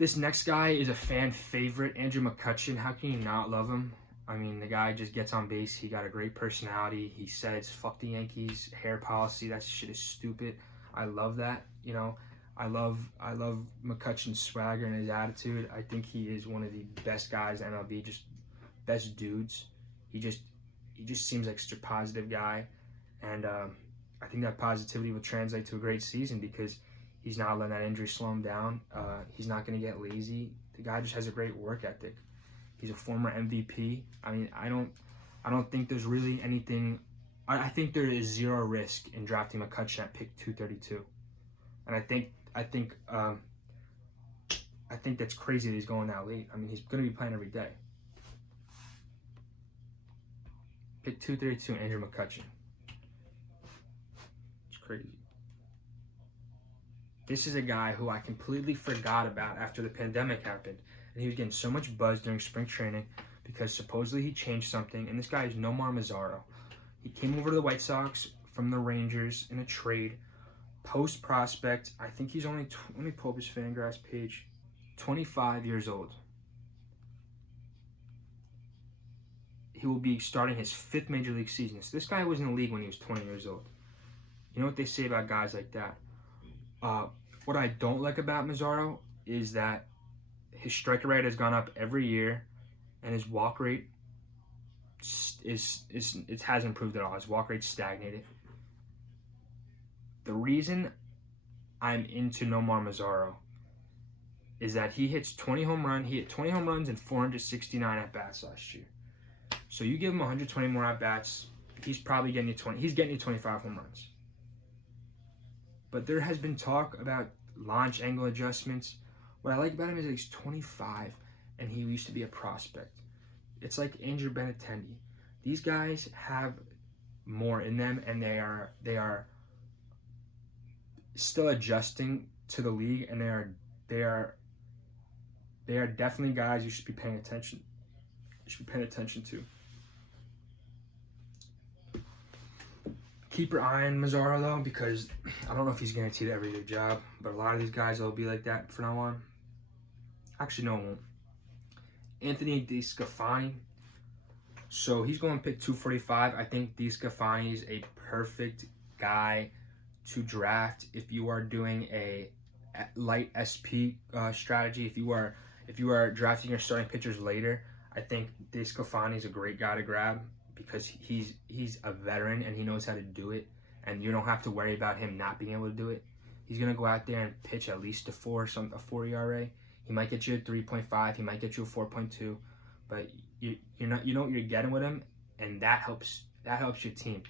This next guy is a fan favorite, Andrew McCutchen. How can you not love him? I mean, the guy just gets on base. He got a great personality. He says, fuck the Yankees hair policy. That shit is stupid. I love that. You know, I love McCutchen's swagger and his attitude. I think he is one of the best guys in MLB, just best dudes. He just seems like such a positive guy. And I think that positivity will translate to a great season because he's not letting that injury slow him down. He's not going to get lazy. The guy just has a great work ethic. He's a former MVP. I mean, I don't think there's really anything. I think there is zero risk in drafting McCutchen at pick 232, and I think that's crazy that he's going that late. I mean, he's going to be playing every day. Pick 232, Andrew McCutchen. It's crazy. This is a guy who I completely forgot about after the pandemic happened. And he was getting so much buzz during spring training because supposedly he changed something. And this guy is Nomar Mazara. He came over to the White Sox from the Rangers in a trade. Post prospect, I think he's only, let me pull up his Fangraphs page, 25 years old. He will be starting his 5th Major League season. So this guy was in the league when he was 20 years old. You know what they say about guys like that? What I don't like about Mazzaro is that his strike rate has gone up every year, and his walk rate hasn't improved at all. His walk rate stagnated. The reason I'm into Nomar Mazzaro is that he hits 20 home runs. He hit 20 home runs and 469 at bats last year. So you give him 120 more at bats, he's probably getting you 20. He's getting you 25 home runs. But there has been talk about launch angle adjustments. What I like about him is that he's 25 and he used to be a prospect. It's like Andrew Benintendi. These guys have more in them, and they are still adjusting to the league, and they are definitely guys you should be paying attention. You should be paying attention to. Keep your eye on Mazzaro though, because I don't know if he's guaranteed an everyday job, but a lot of these guys will be like that from now on. Actually, no, it won't. Anthony DeSclafani. So he's going to pick 245. I think DeSclafani is a perfect guy to draft if you are doing a light SP strategy. If you are drafting your starting pitchers later, I think DeSclafani is a great guy to grab because he's a veteran and he knows how to do it, and you don't have to worry about him not being able to do it. He's gonna go out there and pitch at least a 4 ERA. He might get you a 3.5. He might get you a 4.2, but you know what you're getting with him, and that helps your team.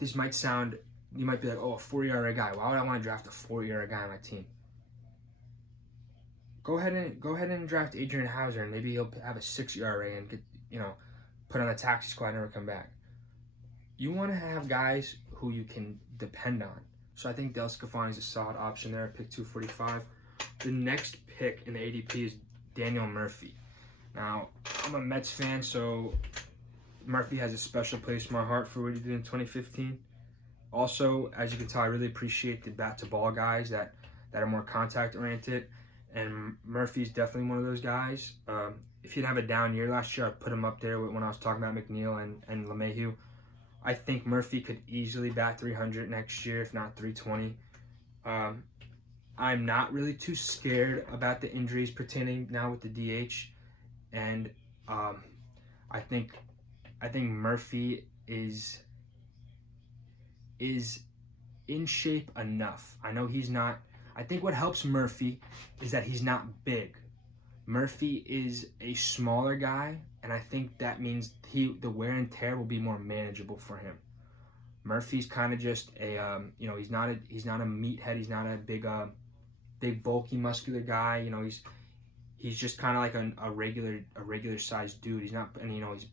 This might sound, you might be like, oh, a 4 ERA guy. Why would I want to draft a 4 ERA guy on my team? Go ahead and draft Adrian Hauser, and maybe he'll have a 6 ERA and get, put on the taxi squad and never come back. You want to have guys who you can depend on. So I think DeSclafani is a solid option there at pick 245. The next pick in the ADP is Daniel Murphy. Now, I'm a Mets fan, so Murphy has a special place in my heart for what he did in 2015. Also, as you can tell, I really appreciate the bat-to-ball guys that are more contact-oriented. And Murphy's definitely one of those guys. If he didn't have a down year last year, I'd put him up there when I was talking about McNeil and LeMahieu. I think Murphy could easily bat 300 next year, if not 320. I'm not really too scared about the injuries pertaining now with the DH. And I think Murphy is in shape enough. I know he's not. I think what helps Murphy is that he's not big. Murphy is a smaller guy, and I think that means the wear and tear will be more manageable for him. Murphy's kind of just a he's not a meathead. He's not a big bulky muscular guy. He's just kind of like a regular sized dude. He's not, and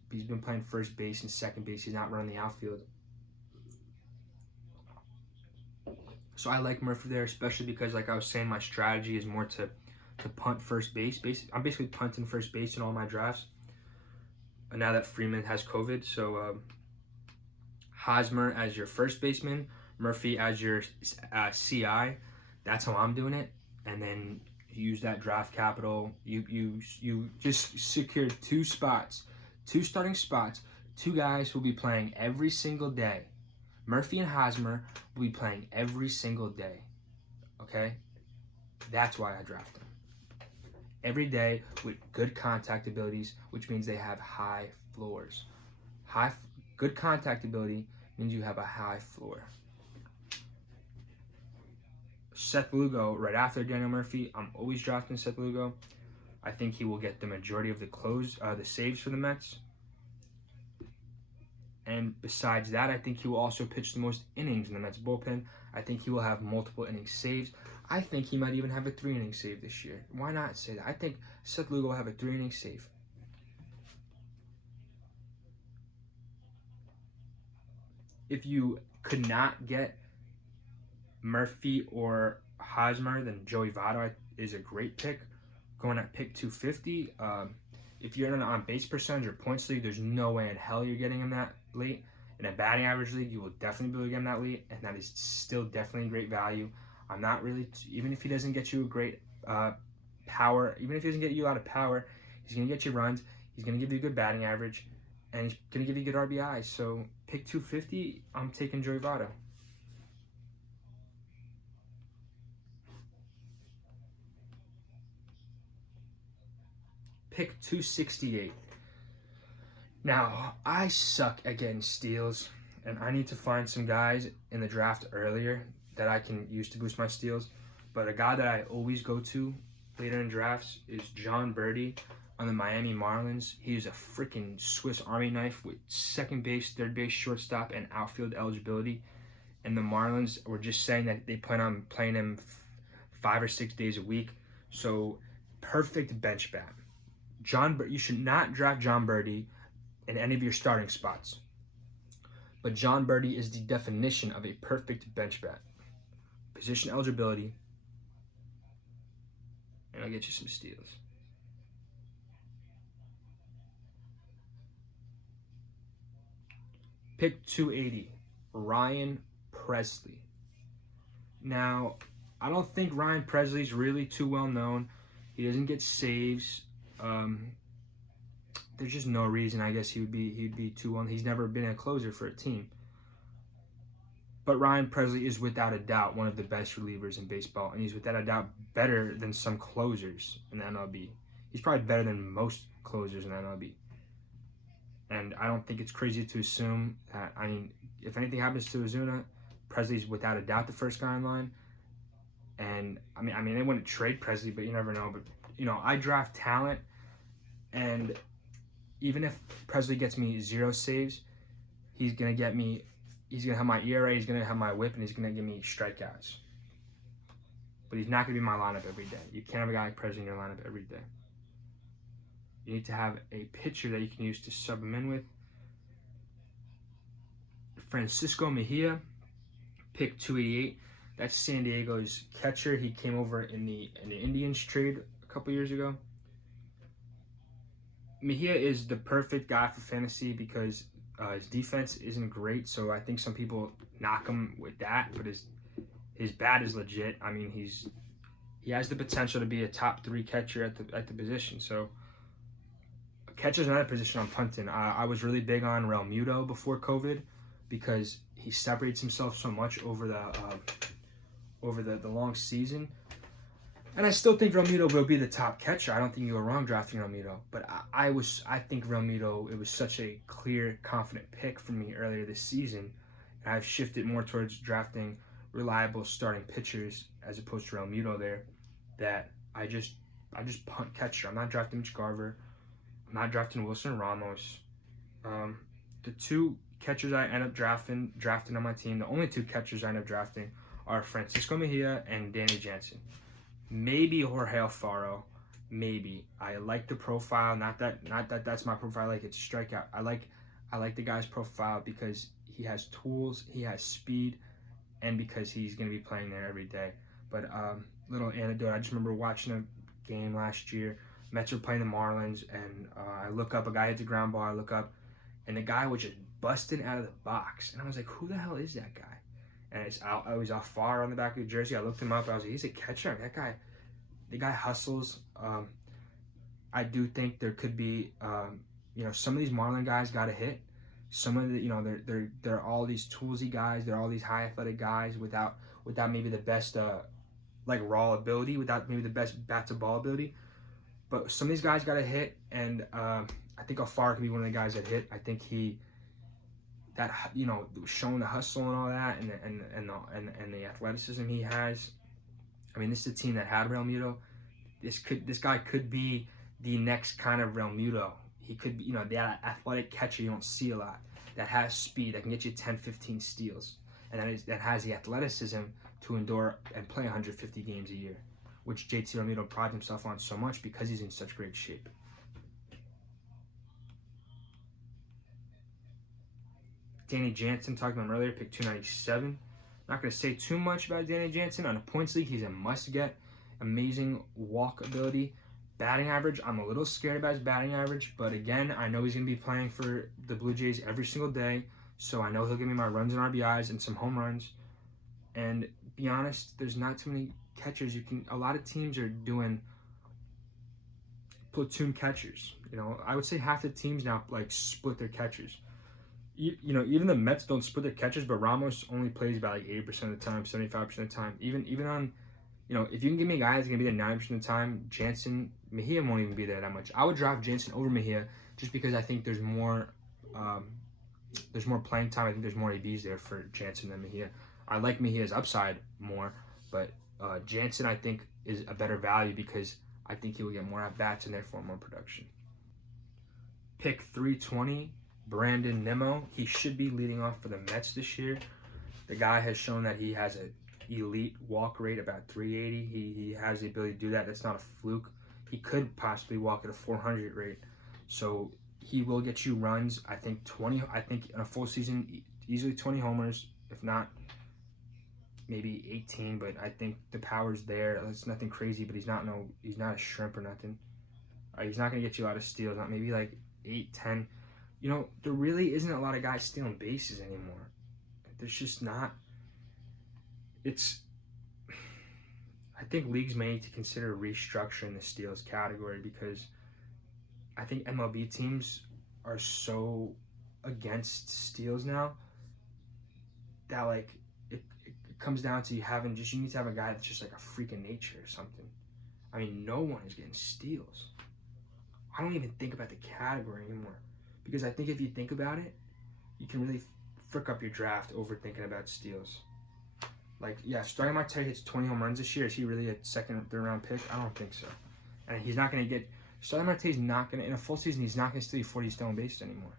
he's been playing first base and second base. He's not running the outfield. So I like Murphy there, especially because, like I was saying, my strategy is more to punt first base. I'm basically punting first base in all my drafts. And now that Freeman has COVID, so Hosmer as your first baseman, Murphy as your CI. That's how I'm doing it. and then use that draft capital. You just secured 2 spots, 2 starting spots, 2 guys who will be playing every single day. Murphy and Hosmer will be playing every single day. Okay? That's why I draft them. Every day with good contact abilities, which means they have high floors. Good contact ability means you have a high floor. Seth Lugo, right after Daniel Murphy, I'm always drafting Seth Lugo. I think he will get the majority of the saves for the Mets. And besides that, I think he will also pitch the most innings in the Mets bullpen. I think he will have multiple inning saves. I think he might even have a 3-inning save this year. Why not say that? I think Seth Lugo will have a 3-inning save. If you could not get Murphy or Hosmer, then Joey Votto is a great pick. Going at pick 250. If you're in an on-base percentage or points league, there's no way in hell you're getting him that late. In a batting average league, you will definitely be able to get him that late, and that is still definitely great value. I'm not really, even if he doesn't get you a great power, even if he doesn't get you a lot of power, he's going to get you runs, he's going to give you a good batting average, and he's going to give you good RBI. So pick 250, I'm taking Joey Votto. Pick 268. Now, I suck at getting steals, and I need to find some guys in the draft earlier that I can use to boost my steals. But a guy that I always go to later in drafts is John Birdie on the Miami Marlins. He is a freaking Swiss Army knife with second base, third base, shortstop, and outfield eligibility. And the Marlins were just saying that they plan on playing him 5 or 6 days a week. So, perfect bench bat. You should not draft John Birdie in any of your starting spots. But John Birdie is the definition of a perfect bench bat. Position eligibility, and I'll get you some steals. Pick 280, Ryan Presley. Now, I don't think Ryan Presley's really too well known. He doesn't get saves. There's just no reason, I guess, he'd be too well. He's never been a closer for a team. But Ryan Presley is without a doubt one of the best relievers in baseball, and he's without a doubt better than some closers in the MLB. He's probably better than most closers in the MLB. And I don't think it's crazy to assume that, I mean, if anything happens to Ozuna, Presley's without a doubt the first guy in line. And I mean, they wouldn't trade Presley, but you never know. But I draft talent, and even if Presley gets me 0 saves, he's gonna have my ERA, he's gonna have my WHIP, and he's gonna give me strikeouts. But he's not gonna be in my lineup every day. You can't have a guy like Presley in your lineup every day. You need to have a pitcher that you can use to sub him in with. Francisco Mejia, pick 288. That's San Diego's catcher. He came over in the Indians trade a couple years ago. Mejia is the perfect guy for fantasy because his defense isn't great, so I think some people knock him with that, but his bat is legit. I mean, he has the potential to be a top 3 catcher at the position. So catcher's another position I'm punting. I was really big on Real Muto before COVID because he separates himself so much over the long season. And I still think Realmuto will be the top catcher. I don't think you were wrong drafting Realmuto. But I think Realmuto, it was such a clear, confident pick for me earlier this season. And I've shifted more towards drafting reliable starting pitchers as opposed to Realmuto there. That I just punt catcher. I'm not drafting Mitch Garver. I'm not drafting Wilson Ramos. The 2 catchers I end up drafting on my team, the only 2 catchers I end up drafting are Francisco Mejia and Danny Jansen. Maybe Jorge Alfaro, maybe. I like the profile. Not that that's my profile. I like it to strike out. I like the guy's profile because he has tools, he has speed, and because he's going to be playing there every day. But little anecdote. I just remember watching a game last year. Mets were playing the Marlins, and I look up. A guy hits a ground ball. I look up, and the guy was just busting out of the box, and I was like, "Who the hell is that guy?" And it was Alfaro on the back of the jersey. I looked him up. I was like, he's a catcher. That guy The guy hustles. I do think there could be, some of these Marlin guys got a hit. Some of the, they're all these toolsy guys. They're all these high athletic guys without maybe the best raw ability, without maybe the best bat to ball ability. But some of these guys got a hit, and I think Alfaro could be one of the guys that hit. I think showing the hustle and all that, and the athleticism he has. I mean, this is a team that had Real Muto. This guy could be the next kind of Real Muto. He could be, the athletic catcher you don't see a lot, that has speed, that can get you 10, 15 steals, and that has the athleticism to endure and play 150 games a year, which JT Realmuto prides himself on so much because he's in such great shape. Danny Jansen, talked about him earlier, pick 297. Not going to say too much about Danny Jansen. On a points league, he's a must-get. Amazing walk ability. Batting average, I'm a little scared about his batting average, but again, I know he's going to be playing for the Blue Jays every single day, so I know he'll give me my runs and RBIs and some home runs. And be honest, there's not too many catchers a lot of teams are doing platoon catchers. I would say half the teams now split their catchers. Even the Mets don't split their catchers, but Ramos only plays about 80% of the time, 75% of the time. Even on, if you can give me a guy that's going to be there 90% of the time, Jansen, Mejia won't even be there that much. I would draft Jansen over Mejia just because I think there's more playing time. I think there's more ABs there for Jansen than Mejia. I like Mejia's upside more, but Jansen, I think, is a better value because I think he will get more at-bats and therefore more production. Pick 320, Brandon Nimmo. He should be leading off for the Mets this year. The guy has shown that he has an elite walk rate, about 380. He has the ability to do that. That's not a fluke. He could possibly walk at a 400 rate. So he will get you runs. I think in a full season, easily 20 homers, if not maybe 18, but I think the power's there. It's nothing crazy, but he's not a shrimp or nothing. He's not going to get you a lot of steals, not maybe 8, 10. There really isn't a lot of guys stealing bases anymore. There's just not. I think leagues may need to consider restructuring the steals category because I think MLB teams are so against steals now that it comes down to you need to have a guy that's just a freak of nature or something. I mean, no one is getting steals. I don't even think about the category anymore because I think if you think about it, you can really frick up your draft overthinking about steals. Starting Marte hits 20 home runs this year. Is he really a second or third round pick? I don't think so. And he's not going to get. Starting Marte's not going to, in a full season, he's not going to steal 40 stolen bases anymore.